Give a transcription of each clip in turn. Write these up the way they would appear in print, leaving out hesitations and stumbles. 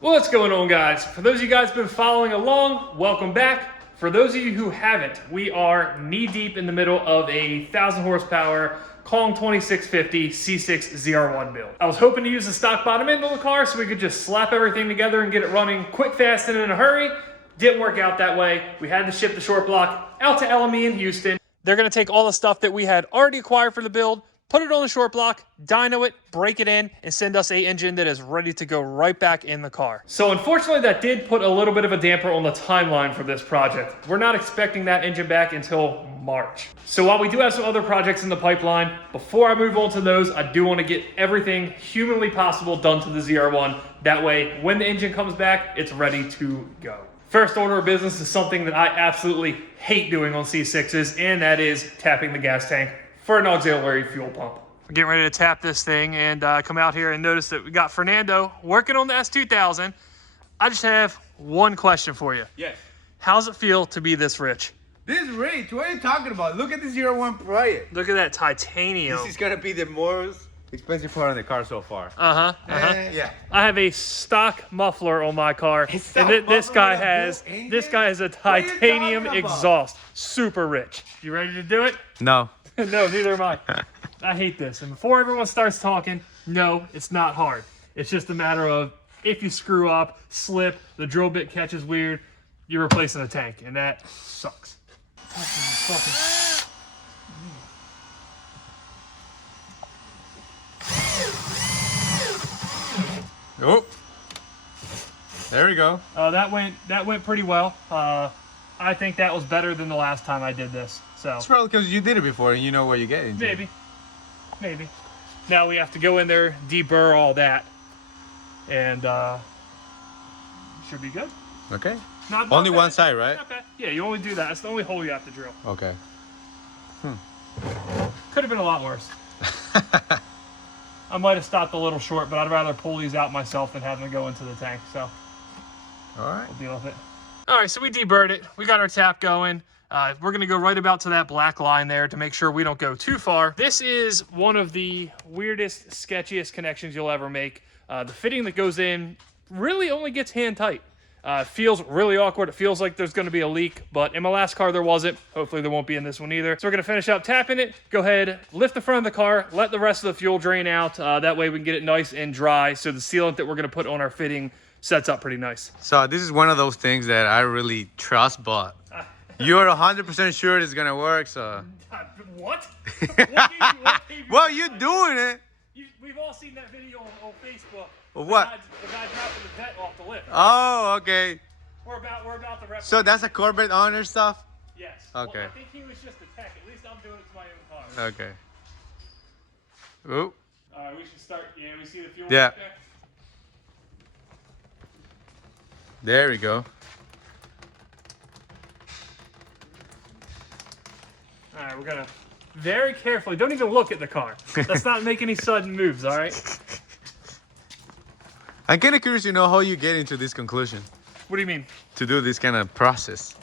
What's going on, guys? For those of you guys who've been following along, welcome back. For those of you who haven't, we are knee deep in the middle of a 1,000 horsepower Kong 2650 C6 ZR1 build. I was hoping to use the stock bottom end of the car so we could just slap everything together and get it running quick, fast, and in a hurry. Didn't work out that way. We had to ship the short block out to LME in Houston. They're gonna take all the stuff that we had already acquired for the build, put it on the short block, dyno it, break it in, and send us an engine that is ready to go right back in the car. So unfortunately, that did put a little bit of a damper on the timeline for this project. We're not expecting that engine back until March. So while we do have some other projects in the pipeline, before I move on to those, I do want to get everything humanly possible done to the ZR1. That way, when the engine comes back, it's ready to go. First order of business is something that I absolutely hate doing on C6s, and that is tapping the gas tank for an auxiliary fuel pump. We're getting ready to tap this thing and come out here and notice that we got Fernando working on the S2000. I just have one question for you. Yes. How's it feel to be this rich? This is rich. What are you talking about? Look at the ZR1 Prior. Look at that titanium. This is gonna be the most expensive part of the car so far. Yeah. I have a stock muffler on my car, and this guy has a titanium exhaust. Super rich. You ready to do it? No. No, neither am I. I hate this. And before everyone starts talking, no, it's not hard. It's just a matter of if you screw up, slip, the drill bit catches weird, you're replacing a tank, and that sucks. Oh. There we go. That went pretty well. I think that was better than the last time I did this. So It's probably because you did it before and you know what you get into. Maybe. Now we have to go in there, deburr all that, and should be good. Okay. Not Only bad. one side, right? Not bad. Yeah, you only do that. That's the only hole you have to drill. Okay. Could have been a lot worse. I might have stopped a little short, but I'd rather pull these out myself than having to go into the tank. So All right. we'll deal with it. All right, so we deburred it. We got our tap going. We're gonna go right about to that black line there to make sure we don't go too far. This is one of the weirdest, sketchiest connections you'll ever make. The fitting that goes in really only gets hand tight. It feels really awkward. It feels like there's gonna be a leak, but in my last car there wasn't. Hopefully there won't be in this one either. So we're gonna finish up tapping it, go ahead, lift the front of the car, let the rest of the fuel drain out. That way we can get it nice and dry so the sealant that we're gonna put on our fitting sets up pretty nice. So this is one of those things that I really trust, but you're 100% sure it's gonna work, so. What? Well, you're doing it. We've all seen that video on Facebook. What? The guy dropping the vet off the lift. Oh, okay. We're about the replicate. So that's a Corvette owner stuff? Yes. Okay. Well, I think he was just a tech. At least I'm doing it to my own car. Okay. Ooh. All right, we should start. Yeah, we see the fuel. Yeah. Right there? There we go. All right, we're gonna very carefully. Don't even look at the car. Let's not make any sudden moves. All right. I'm kind of curious to know how you get into this conclusion What do you mean? to do this kind of process.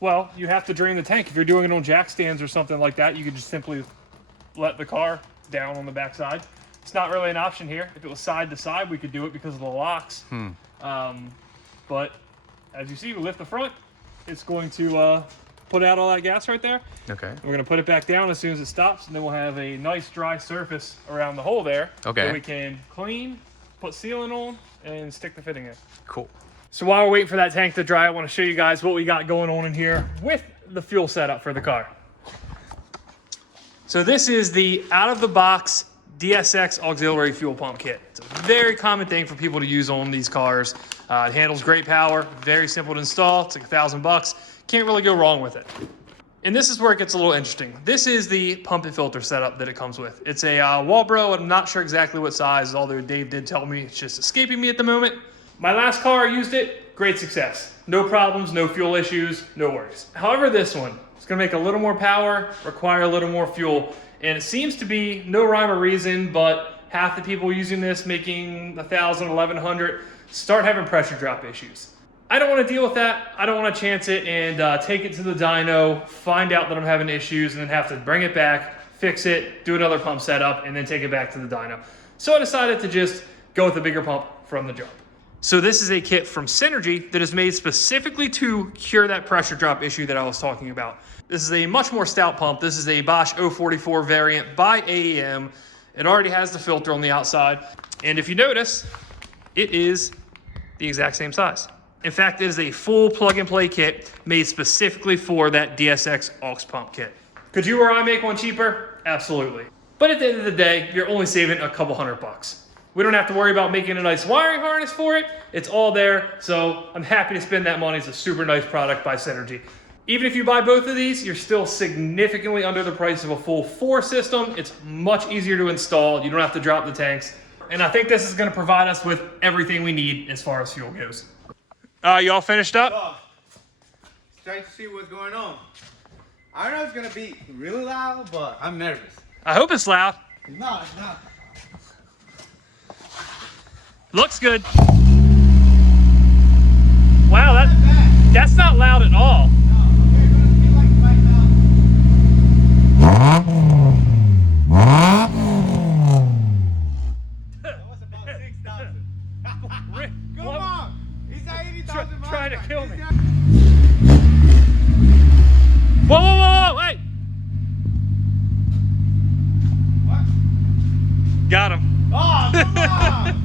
Well, you have to drain the tank. If you're doing it on jack stands or something like that, you could just simply let the car down on the backside. It's not really an option here. If it was side to side, we could do it because of the locks. But as you see, we lift the front. It's going to put out all that gas right there. Okay. We're going to put it back down as soon as it stops, and then we'll have a nice dry surface around the hole there. Okay. That we can clean, put sealant on, and stick the fitting in. Cool. So while we're waiting for that tank to dry, I want to show you guys what we got going on in here with the fuel setup for the car. So this is the out-of-the-box DSX Auxiliary fuel pump kit. It's a very common thing for people to use on these cars. It handles great power, very simple to install. It's like $1,000. Can't really go wrong with it. And this is where it gets a little interesting. This is the pump and filter setup that it comes with. It's a Walbro. I'm not sure exactly what size, although Dave did tell me it's just escaping me at the moment. My last car, I used it, great success. No problems, no fuel issues, no worries. However, this one, it's gonna make a little more power, require a little more fuel, and it seems to be no rhyme or reason, but half the people using this, making 1,000, 1,100, start having pressure drop issues. I don't want to deal with that. I don't want to chance it and take it to the dyno, find out that I'm having issues, and then have to bring it back, fix it, do another pump setup, and then take it back to the dyno. So I decided to just go with a bigger pump from the jump. So this is a kit from Synergy that is made specifically to cure that pressure drop issue that I was talking about. This is a much more stout pump. This is a Bosch 044 variant by AEM. It already has the filter on the outside. And if you notice, it is the exact same size. In fact, it is a full plug-and-play kit made specifically for that DSX aux pump kit. Could you or I make one cheaper? Absolutely. But at the end of the day, you're only saving a couple $100. We don't have to worry about making a nice wiring harness for it. It's all there, so I'm happy to spend that money. It's a super nice product by Synergy. Even if you buy both of these, you're still significantly under the price of a full 4 system. It's much easier to install. You don't have to drop the tanks. And I think this is gonna provide us with everything we need as far as fuel goes. Y'all finished up? Oh, trying to see what's going on. I don't know if it's gonna be really loud, but I'm nervous. I hope it's loud. No, it's not. Looks good. Wow, that's not loud at all. Trying to kill me. Whoa, whoa, whoa, whoa, hey! What? Got him. Oh, come on!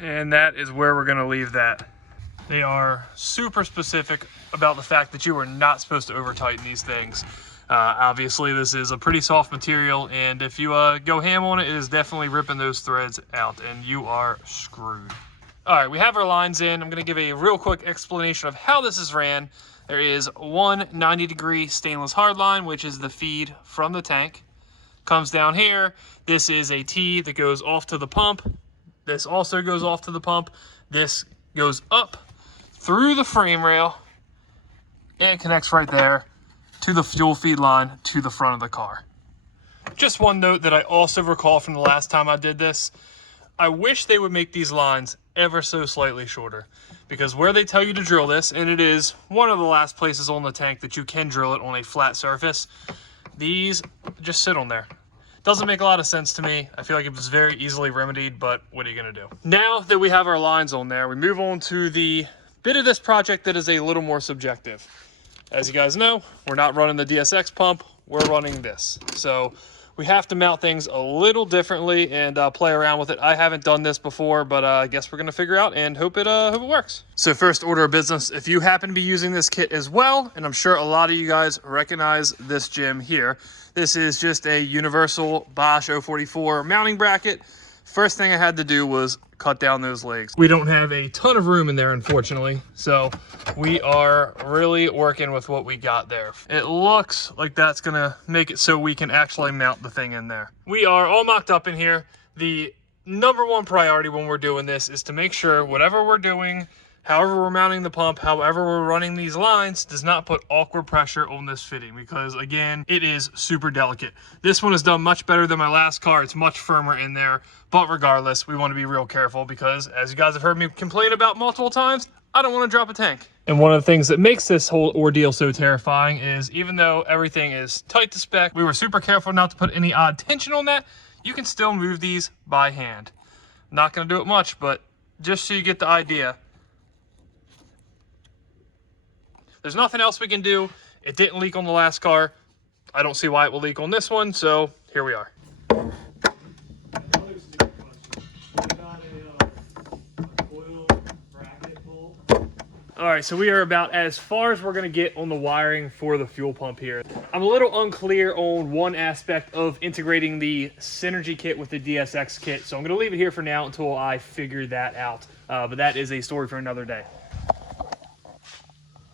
And that is where we're gonna leave that. They are super specific about the fact that you are not supposed to over tighten these things. Obviously this is a pretty soft material, and if you go ham on it, it is definitely ripping those threads out and you are screwed. All right, we have our lines in. I'm gonna give a real quick explanation of how this is ran. There is one 90-degree stainless hardline, which is the feed from the tank. Comes down here. This is a T that goes off to the pump. This also goes off to the pump. This goes up through the frame rail and connects right there to the fuel feed line to the front of the car. Just one note that I also recall from the last time I did this. I wish they would make these lines ever so slightly shorter, because where they tell you to drill this, and it is one of the last places on the tank that you can drill it on a flat surface, these just sit on there. Doesn't make a lot of sense to me. I feel like it was very easily remedied, but what are you gonna do? Now that we have our lines on there, we move on to the bit of this project that is a little more subjective. As you guys know, we're not running the DSX pump, we're running this. So we have to mount things a little differently and play around with it. I haven't done this before, but I guess we're gonna figure out and hope it works. So first order of business, if you happen to be using this kit as well, and I'm sure a lot of you guys recognize this gem here, this is just a universal Bosch 044 mounting bracket. First thing I had to do was cut down those legs. We don't have a ton of room in there, unfortunately, so we are really working with what we got there. It looks like that's gonna make it so we can actually mount the thing in there. We are all mocked up in here. The number one priority when we're doing this is to make sure whatever we're doing, however we're mounting the pump, however we're running these lines, does not put awkward pressure on this fitting, because again, it is super delicate. This one is done much better than my last car. It's much firmer in there, but regardless, we want to be real careful because, as you guys have heard me complain about multiple times, I don't want to drop a tank. And one of the things that makes this whole ordeal so terrifying is, even though everything is tight to spec, we were super careful not to put any odd tension on that. You can still move these by hand. Not going to do it much, but just so you get the idea. There's nothing else we can do. It didn't leak on the last car. I don't see why it will leak on this one, so here we are. All right, so we are about as far as we're gonna get on the wiring for the fuel pump here. I'm a little unclear on one aspect of integrating the Synergy kit with the DSX kit, so I'm gonna leave it here for now until I figure that out. But that is a story for another day.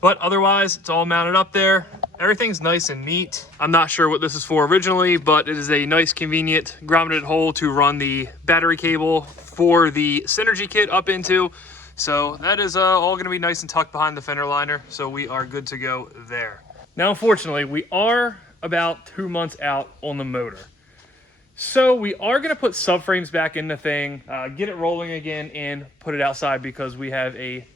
But otherwise, it's all mounted up there. Everything's nice and neat. I'm not sure what this is for originally, but it is a nice, convenient grommeted hole to run the battery cable for the Synergy kit up into. So that is all going to be nice and tucked behind the fender liner. So we are good to go there. Now, unfortunately, we are about 2 months out on the motor. So we are going to put subframes back in the thing, get it rolling again, and put it outside because we have a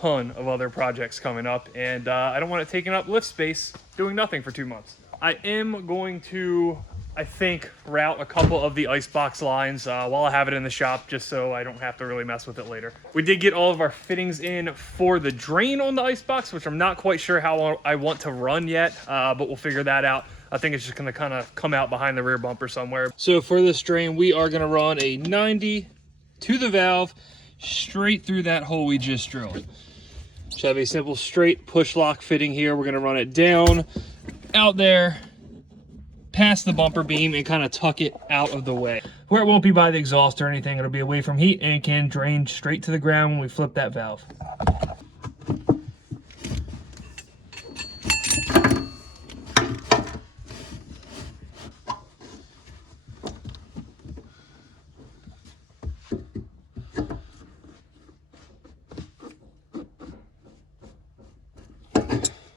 ton of other projects coming up, and I don't want it taking up lift space doing nothing for 2 months. I am going to, I think, route a couple of the icebox lines while I have it in the shop, just so I don't have to really mess with it later. We did get all of our fittings in for the drain on the icebox, which I'm not quite sure how I want to run yet, but we'll figure that out. I think it's just going to kind of come out behind the rear bumper somewhere. So for this drain, we are going to run a 90 to the valve, straight through that hole we just drilled. Just have a simple straight push lock fitting here. We're going to run it down, out there, past the bumper beam, and kind of tuck it out of the way. Where it won't be by the exhaust or anything, it'll be away from heat and can drain straight to the ground when we flip that valve.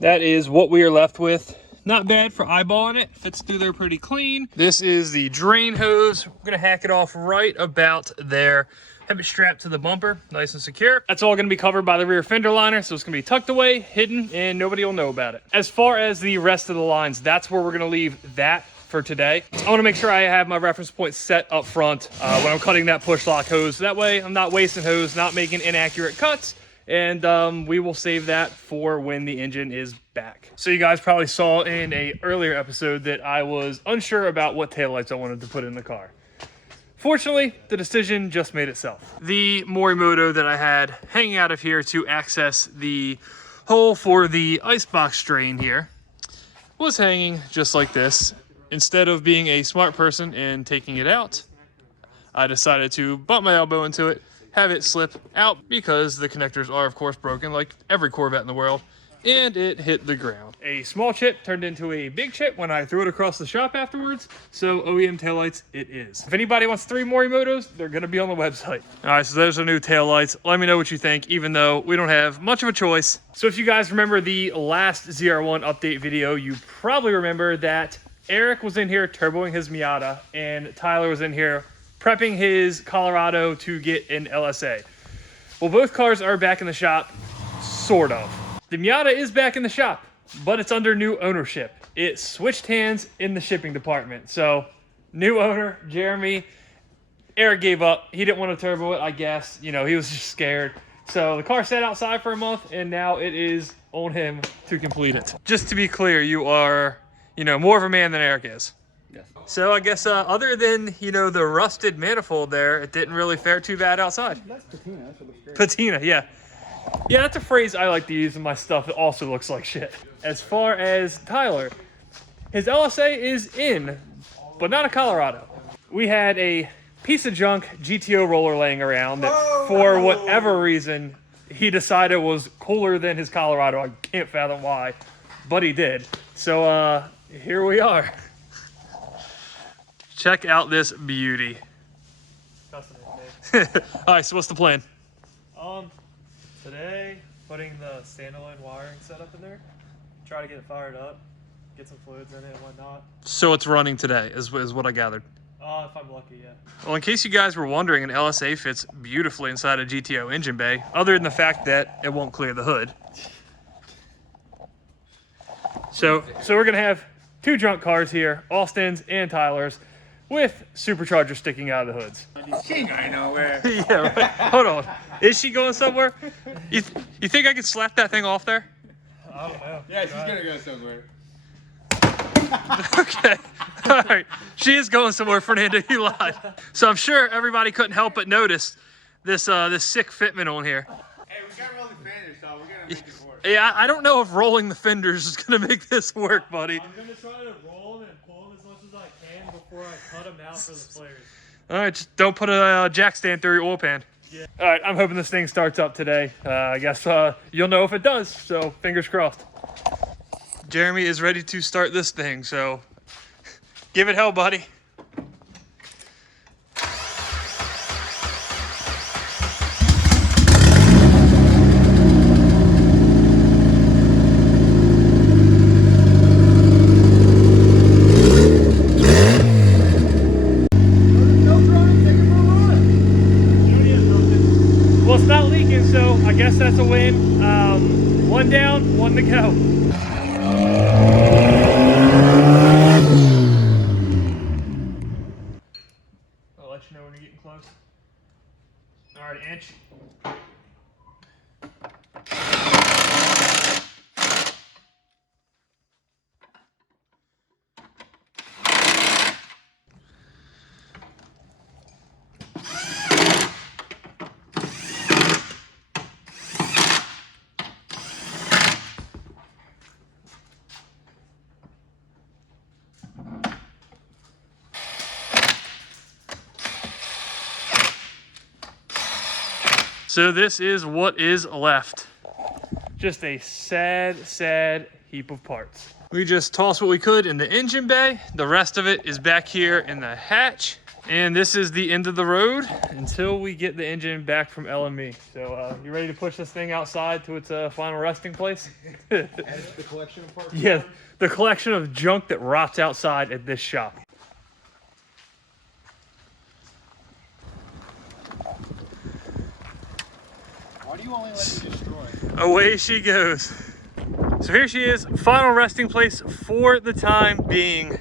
That is what we are left with. Not bad for eyeballing it. Fits through there pretty clean. This is the drain hose. We're gonna hack it off right about there. Have it strapped to the bumper, nice and secure. That's all gonna be covered by the rear fender liner, so it's gonna be tucked away, hidden, and nobody will know about it. As far as the rest of the lines, that's where we're gonna leave that for today. I wanna make sure I have my reference point set up front when I'm cutting that push lock hose. That way I'm not wasting hose, not making inaccurate cuts, and we will save that for when the engine is back. So you guys probably saw in a earlier episode that I was unsure about what taillights I wanted to put in the car. Fortunately, the decision just made itself. The Morimoto that I had hanging out of here to access the hole for the icebox drain here was hanging just like this. Instead of being a smart person and taking it out, I decided to bump my elbow into it, have it slip out because the connectors are of course broken like every Corvette in the world, and it hit the ground. A small chip turned into a big chip when I threw it across the shop afterwards, so OEM taillights it is. If anybody wants 3 Morimotos, they're gonna be on the website. All right, so those are new taillights. Let me know what you think, even though we don't have much of a choice. So if you guys remember the last ZR1 update video, you probably remember that Eric was in here turboing his Miata, and Tyler was in here prepping his Colorado to get an LSA. Well, both cars are back in the shop, sort of. The Miata is back in the shop, but it's under new ownership. It switched hands in the shipping department. So, new owner, Jeremy. Eric gave up. He didn't want to turbo it, I guess. You know, he was just scared. So, the car sat outside for a month, and now it is on him to complete it. Just to be clear, you are, more of a man than Eric is. So I guess other than, the rusted manifold there, it didn't really fare too bad outside. That's patina. That looks great. Patina, yeah. Yeah, that's a phrase I like to use in my stuff that also looks like shit. As far as Tyler, his LSA is in, but not a Colorado. We had a piece of junk GTO roller laying around that for whatever reason he decided was cooler than his Colorado. I can't fathom why, but he did. So here we are. Check out this beauty. All right, so what's the plan? Today, putting the standalone wiring setup in there, try to get it fired up, get some fluids in it and whatnot. So it's running today, is what I gathered. If I'm lucky, yeah. Well, in case you guys were wondering, an LSA fits beautifully inside a GTO engine bay, other than the fact that it won't clear the hood. So we're gonna have 2 drunk cars here, Austin's and Tyler's, with superchargers sticking out of the hoods. She ain't going nowhere. Yeah, right. Hold on. Is she going somewhere? You think I could slap that thing off there? I don't know. Yeah, she's gonna go somewhere. Okay. All right. She is going somewhere, Fernando. You lied. So I'm sure everybody couldn't help but notice this sick fitment on here. Hey, we got roll the fenders, so we're gonna make it work. Yeah, I don't know if rolling the fenders is gonna make this work, buddy. I'm gonna try to roll them and pull them as much as I can before I cut them out for the flares. All right, just don't put a jack stand through your oil pan. Yeah. All right, I'm hoping this thing starts up today. I guess you'll know if it does, so fingers crossed. Jeremy is ready to start this thing, so give it hell, buddy. so I guess that's a win. One down, one to go. I'll let you know when you're getting close. All right, inch. So this is what is left. Just a sad, sad heap of parts. We just tossed what we could in the engine bay. The rest of it is back here in the hatch. And this is the end of the road until we get the engine back from LME. So you ready to push this thing outside to its final resting place? Add the collection of parts. Yeah, the collection of junk that rots outside at this shop. Why do you only let me destroy? Away she goes. So here she is, final resting place for the time being.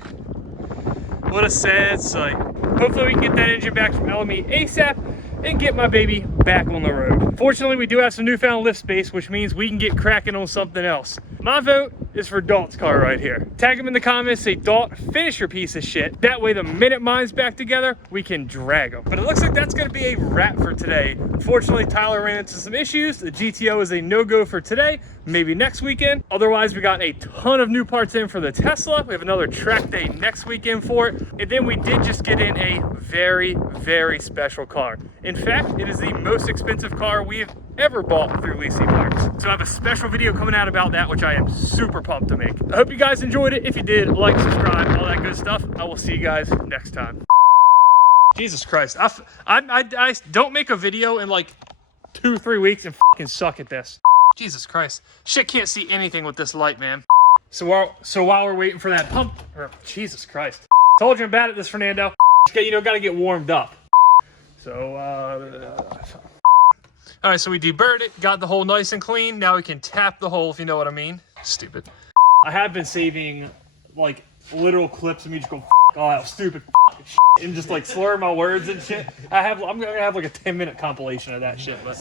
What a sad sight. Hopefully we can get that engine back from LME ASAP and get my baby back on the road. Fortunately, we do have some newfound lift space, which means we can get cracking on something else. My vote is for Dalt's car right here. Tag him in the comments, say, Dalt, finish your piece of shit. That way, the minute mine's back together, we can drag them. But it looks like that's gonna be a wrap for today. Unfortunately, Tyler ran into some issues. The GTO is a no-go for today, maybe next weekend. Otherwise, we got a ton of new parts in for the Tesla. We have another track day next weekend for it. And then we did just get in a very, very special car. In fact, it is the most expensive car we've ever bought through leasing parts. So I have a special video coming out about that, which I am super pumped to make. I hope you guys enjoyed it. If you did, like, subscribe, all that good stuff. I will see you guys next time. Jesus Christ. I don't make a video in like 2-3 weeks and fucking suck at this. Jesus Christ. Shit can't see anything with this light, man. So while we're waiting for that pump, Jesus Christ. Told you I'm bad at this, Fernando. Gotta get warmed up. So, all right, so we deburred it, got the hole nice and clean. Now we can tap the hole, if you know what I mean. Stupid. I have been saving like literal clips of me just go all out stupid shit and just like slur my words and shit. I'm gonna have like a 10-minute compilation of that shit, but